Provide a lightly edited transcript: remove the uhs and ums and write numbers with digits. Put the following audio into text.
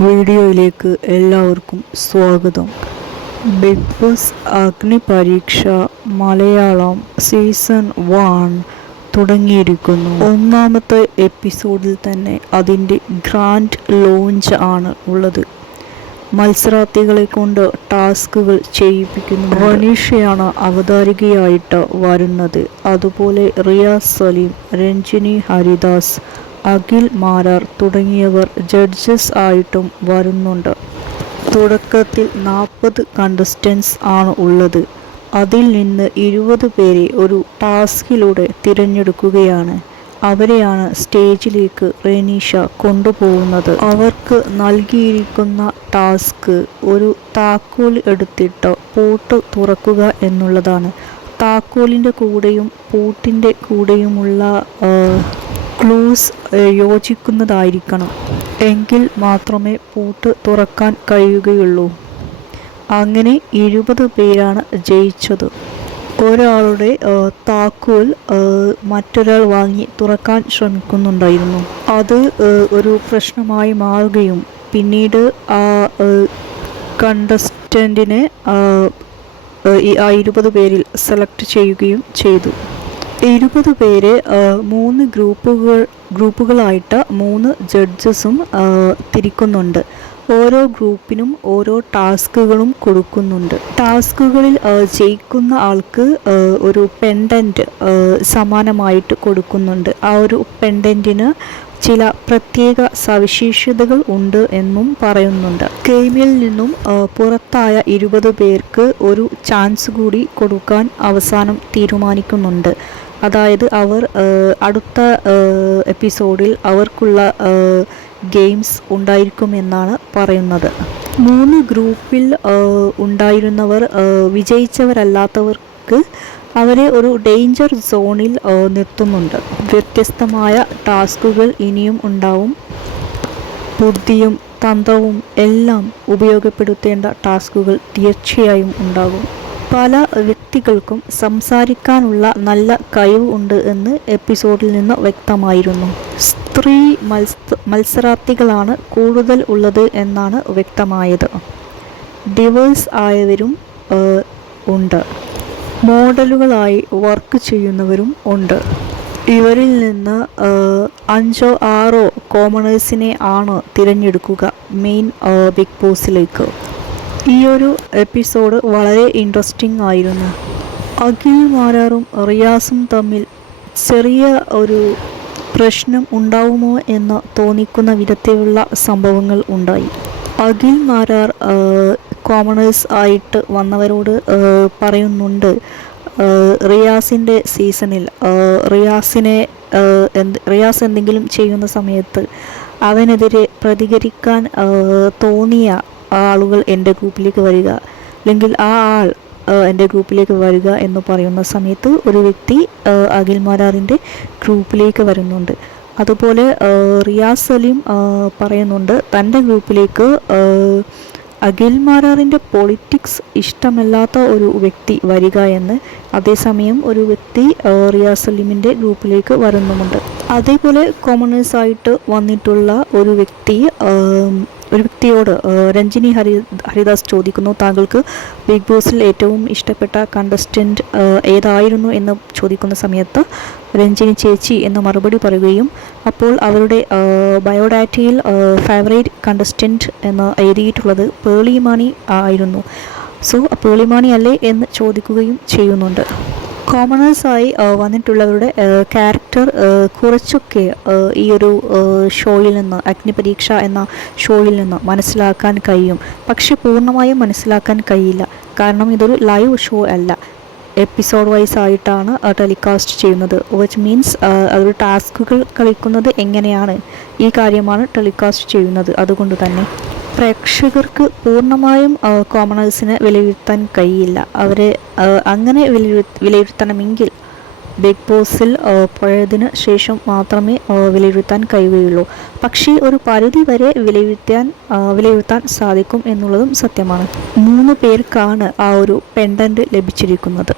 വീഡിയോയിലേക്ക് എല്ലാവർക്കും സ്വാഗതം. ബിഗ് ബോസ് അഗ്നിപരീക്ഷ മലയാളം സീസൺ 1 തുടങ്ങിയിരിക്കുന്നു. ഒന്നാമത്തെ എപ്പിസോഡിൽ തന്നെ അതിൻ്റെ ഗ്രാൻഡ് ലോഞ്ച് ആണ് ഉള്ളത്. മത്സരാർത്ഥികളെ കൊണ്ട് ടാസ്കുകൾ ചെയ്യിപ്പിക്കുന്നു. വനീഷയാണ് അവതാരികയായിട്ട് വരുന്നത്. അതുപോലെ റിയാസ് സലീം, രഞ്ജിനി ഹരിദാസ്, അഖിൽ മാരാർ തുടങ്ങിയവർ ജഡ്ജസ് ആയിട്ടും വരുന്നുണ്ട്. തുടക്കത്തിൽ 40 കണ്ടസ്റ്റൻസ് ആണ് ഉള്ളത്. അതിൽ നിന്ന് 20 പേരെ ഒരു ടാസ്കിലൂടെ തിരഞ്ഞെടുക്കുകയാണ്. അവരെയാണ് സ്റ്റേജിലേക്ക് റെനീഷ കൊണ്ടുപോകുന്നത്. അവർക്ക് നൽകിയിരിക്കുന്ന ടാസ്ക് ഒരു താക്കോൽ എടുത്തിട്ട് പൂട്ട് തുറക്കുക എന്നുള്ളതാണ്. താക്കോലിൻ്റെ കൂടെയും പൂട്ടിൻ്റെ കൂടെയുമുള്ള ക്ലൂസ് യോജിക്കുന്നതായിരിക്കണം. എങ്കിൽ മാത്രമേ പൂട്ട് തുറക്കാൻ കഴിയുകയുള്ളൂ. അങ്ങനെ 20 പേരാണ് ജയിച്ചത്. ഒരാളുടെ താക്കോൽ മറ്റൊരാൾ വാങ്ങി തുറക്കാൻ ശ്രമിക്കുന്നുണ്ടായിരുന്നു. അത് ഒരു പ്രശ്നമായി മാറുകയും പിന്നീട് ആ കണ്ടസ്റ്റൻറ്റിനെ ആ 20 പേരിൽ സെലക്ട് ചെയ്യുകയും ചെയ്തു. 20 പേരെ 3 ഗ്രൂപ്പുകളായിട്ട് 3 ജഡ്ജസും തിരിക്കുന്നുണ്ട്. ഓരോ ഗ്രൂപ്പിനും ഓരോ ടാസ്കുകളും കൊടുക്കുന്നുണ്ട്. ടാസ്കുകളിൽ ജയിക്കുന്ന ആൾക്ക് ഒരു പെൻഡൻറ്റ് സമാനമായിട്ട് കൊടുക്കുന്നുണ്ട്. ആ ഒരു പെൻഡൻറ്റിന് ചില പ്രത്യേക സവിശേഷതകൾ ഉണ്ട് എന്നും പറയുന്നുണ്ട്. ഗെയിമിൽ നിന്നും പുറത്തായ 20 പേർക്ക് ഒരു ചാൻസ് കൂടി കൊടുക്കാൻ അവസാനം തീരുമാനിക്കുന്നുണ്ട്. അതായത് അവർ അടുത്ത എപ്പിസോഡിൽ അവർക്കുള്ള ഗെയിംസ് ഉണ്ടായിരിക്കുമെന്നാണ് പറയുന്നത്. 3 ഗ്രൂപ്പിൽ ഉണ്ടായിരുന്നവർ വിജയിച്ചവരല്ലാത്തവർക്ക് അവരെ ഒരു ഡേഞ്ചർ സോണിൽ നിർത്തുന്നുണ്ട്. വ്യത്യസ്തമായ ടാസ്കുകൾ ഇനിയും ഉണ്ടാവും. ബുദ്ധിയും തന്ത്രവും എല്ലാം ഉപയോഗപ്പെടുത്തേണ്ട ടാസ്കുകൾ തീർച്ചയായും ഉണ്ടാകും. പല വ്യക്തികൾക്കും സംസാരിക്കാനുള്ള നല്ല കഴിവ് ഉണ്ട് എന്ന് എപ്പിസോഡിൽ നിന്ന് വ്യക്തമായിരുന്നു. സ്ത്രീ മത്സരാർത്ഥികളാണ് കൂടുതൽ ഉള്ളത് എന്നാണ് വ്യക്തമായത്. ഡിവോഴ്സ് ആയവരും ഉണ്ട്. മോഡലുകളായി വർക്ക് ചെയ്യുന്നവരും ഉണ്ട്. ഇവരിൽ നിന്ന് 5-6 കോമണേഴ്സിനെ ആണ് തിരഞ്ഞെടുക്കുക മെയിൻ ബിഗ് ബോസിലേക്ക്. ഈ ഒരു എപ്പിസോഡ് വളരെ ഇൻട്രസ്റ്റിംഗ് ആയിരുന്നു. അഖിൽ മാരാറും റിയാസും തമ്മിൽ ചെറിയ ഒരു പ്രശ്നം ഉണ്ടാവുമോ എന്ന് തോന്നിക്കുന്ന വിധത്തിലുള്ള സംഭവങ്ങൾ ഉണ്ടായി. അഖിൽ മാരാർ കോമണേഴ്സ് ആയിട്ട് വന്നവരോട് പറയുന്നുണ്ട്, റിയാസിൻ്റെ സീസണിൽ റിയാസ് എന്തെങ്കിലും ചെയ്യുന്ന സമയത്ത് അവനെതിരെ പ്രതികരിക്കാൻ തോന്നിയ ആളുകൾ എൻ്റെ ഗ്രൂപ്പിലേക്ക് വരിക, അല്ലെങ്കിൽ ആ ആൾ എൻ്റെ ഗ്രൂപ്പിലേക്ക് വരിക എന്ന് പറയുന്ന സമയത്ത് ഒരു വ്യക്തി അഖിൽ മാരാറിൻ്റെ ഗ്രൂപ്പിലേക്ക് വരുന്നുണ്ട്. അതുപോലെ റിയാസ് സലീം പറയുന്നുണ്ട് തൻ്റെ ഗ്രൂപ്പിലേക്ക് അഖിൽ മാരാറിൻ്റെ പൊളിറ്റിക്സ് ഇഷ്ടമല്ലാത്ത ഒരു വ്യക്തി വരിക എന്ന്. അതേസമയം ഒരു വ്യക്തി റിയാസ് സലീമിൻ്റെ ഗ്രൂപ്പിലേക്ക് വരുന്നുമുണ്ട്. അതേപോലെ കോമണേഴ്സായിട്ട് വന്നിട്ടുള്ള ഒരു വ്യക്തിയോട് രഞ്ജിനി ഹരിദാസ് ചോദിക്കുന്നു, താങ്കൾക്ക് ബിഗ് ബോസിൽ ഏറ്റവും ഇഷ്ടപ്പെട്ട കണ്ടസ്റ്റൻറ്റ് ഏതായിരുന്നു എന്ന് ചോദിക്കുന്ന സമയത്ത് രഞ്ജിനി ചേച്ചി എന്ന് മറുപടി പറയുകയും അപ്പോൾ അവരുടെ ബയോഡാറ്റയിൽ ഫേവറേറ്റ് കണ്ടസ്റ്റൻറ്റ് എന്ന് എഴുതിയിട്ടുള്ളത് പേളിമാണി ആയിരുന്നു. സോ പേളിമാണി അല്ലേ എന്ന് ചോദിക്കുകയും ചെയ്യുന്നുണ്ട്. കോമണേഴ്സായി വന്നിട്ടുള്ളവരുടെ ക്യാരക്ടർ കുറച്ചൊക്കെ ഈ ഒരു ഷോയിൽ നിന്ന്, അഗ്നിപരീക്ഷ എന്ന ഷോയിൽ നിന്ന് മനസ്സിലാക്കാൻ കഴിയും. പക്ഷെ പൂർണ്ണമായും മനസ്സിലാക്കാൻ കഴിയില്ല. കാരണം ഇതൊരു ലൈവ് ഷോ അല്ല, എപ്പിസോഡ് വൈസ് ആയിട്ടാണ് ടെലികാസ്റ്റ് ചെയ്യുന്നത്. വിച്ച് മീൻസ് അതൊരു ടാസ്കുകൾ കളിക്കുന്നത് എങ്ങനെയാണ് ഈ കാര്യമാണ് ടെലികാസ്റ്റ് ചെയ്യുന്നത്. അതുകൊണ്ട് തന്നെ പ്രേക്ഷകർക്ക് പൂർണ്ണമായും കോമണേഴ്സിനെ വിലയിരുത്താൻ കഴിയില്ല. അവരെ അങ്ങനെ വിലയിരുത്തണമെങ്കിൽ ബിഗ് ബോസിൽ പോയതിന് ശേഷം മാത്രമേ വിലയിരുത്താൻ കഴിയുകയുള്ളൂ. പക്ഷേ ഒരു പരിധി വരെ വിലയിരുത്താൻ സാധിക്കും എന്നുള്ളതും സത്യമാണ്. 3 പേർക്കാണ് ആ ഒരു പെൻഡൻറ്റ് ലഭിച്ചിരിക്കുന്നത്.